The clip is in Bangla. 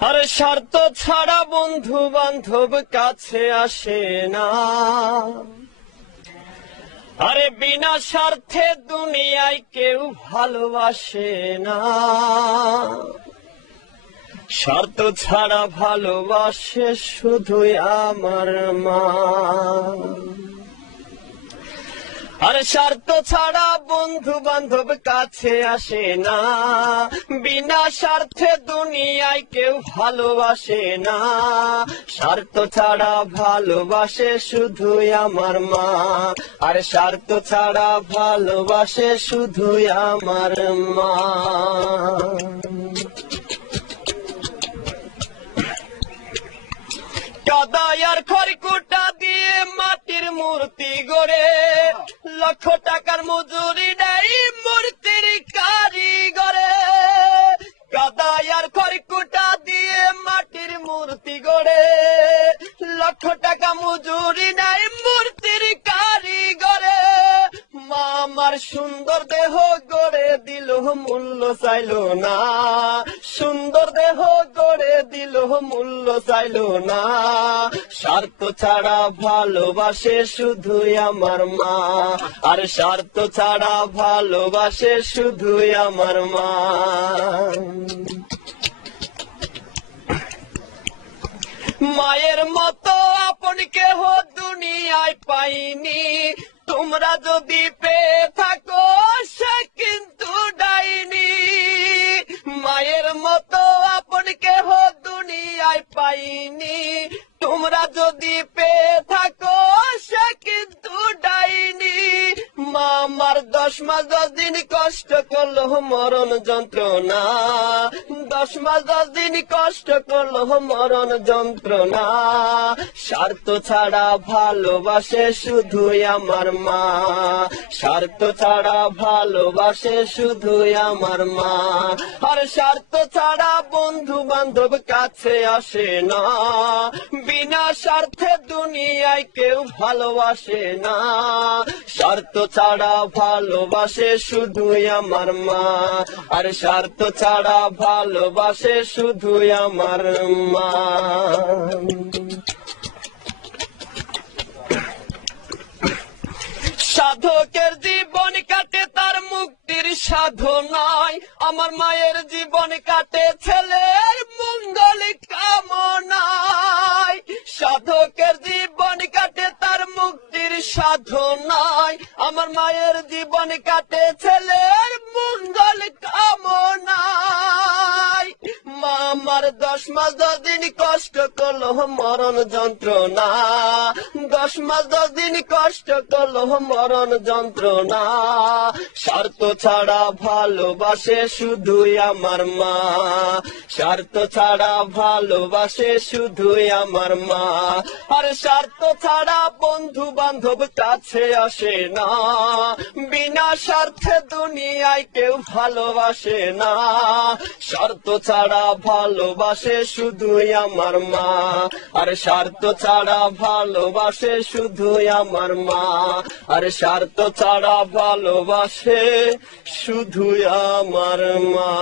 আরে স্বার্থ ছাড়া বন্ধু বান্ধব কাছে আসে না। আরে বিনা স্বার্থে দুনিয়ায় কেউ ভালোবাসে না। স্বার্থ ছাড়া ভালোবাসে শুধুই আমার মা। আরে স্বার্থ ছাড়া বন্ধু বান্ধব কাছে আসে না। বিনা স্বার্থে দুনিয়ায় কেউ ভালোবাসে না। স্বার্থ ছাড়া ভালোবাসে শুধুই আমার মা। আরে স্বার্থ ছাড়া ভালোবাসে শুধুই আমার মা। কাদায় আর খড়কুটা দিয়ে মাটির মূর্তি গড়ে, লক্ষ টাকার মজুরি দেয় মূর্তির কারিগরে। কাদায় আর খড়কুটা দিয়ে মাটির মূর্তি গড়ে, লক্ষ টাকা মজুরি নেয় মূর্তির কারিগরে। মা আমার সুন্দর দেহ গড়ে দিল মূল্য চাইল না। সুন্দর দেহ গড়ে দিল মূল্য চাইল না। স্বার্থ ছাড়া ভালোবাসে শুধুই আমার মা। আর স্বার্থ ছাড়া ভালোবাসে শুধুই আমার মা। মায়ের মতো আপন কেহ দুনিয়ায় পাইনি। তোমরা যদি পেয়ে থাকো সে কিন্তু ডাইনি। মায়ের মতো আপন কেহ দুনিয়ায় পাইনি। তোমরা যদি পেয়ে থাকো সে কিন্তু ডাইনি। মা আমার 10 মাস 10 দিন কষ্ট করলো মরণ যন্ত্রণা। 10 মাস 10 দিন কষ্ট করলো মরণ যন্ত্রণা। স্বার্থ ছাড়া ভালোবাসে শুধুই আমার মা। স্বার্থ ছাড়া ভালোবাসে শুধুই আমার মা। আর স্বার্থ ছাড়া বন্ধু বান্ধব কাছে আসে না। বিনা স্বার্থে দুনিয়ায় কেউ ভালোবাসে না। স্বার্থ ছাড়া ভালোবাসে শুধুই আমার মা। আর স্বার্থ ছাড়া ভালোবাসে শুধুই আমার মা। সাধকের জীবন কাটে তার মুক্তির সাধনায়। আমার মায়ের জীবন কাটে ছেলের মঙ্গল কামনায়। সাধকের জীবন কাটে তার মুক্তির সাধনায়। আমার মায়ের জীবন কাটে ছেলের মঙ্গল কামনায়। মা আমার 10 মাস 10 দিন কষ্ট করলো মরণ যন্ত্রণা। 10 মাস 10 দিন কষ্ট করলো মরণ যন্ত্রণা। স্বার্থ ছাড়া ভালোবাসে শুধুই আমার মা। স্বার্থ ছাড়া ভালোবাসে শুধুই আমার মা। আর স্বার্থ ছাড়া বন্ধু বান্ধব কাছে আসে না। বিনা স্বার্থে দুনিয়ায় কেউ ভালোবাসে না। স্বার্থ ছাড়া ভালোবাসে শুধুই আমার মা। আর স্বার্থ ছাড়া ভালোবাসে শুধুই আমার মা। আর স্বার্থ ছাড়া ভালোবাসে শুধুই আমার মা।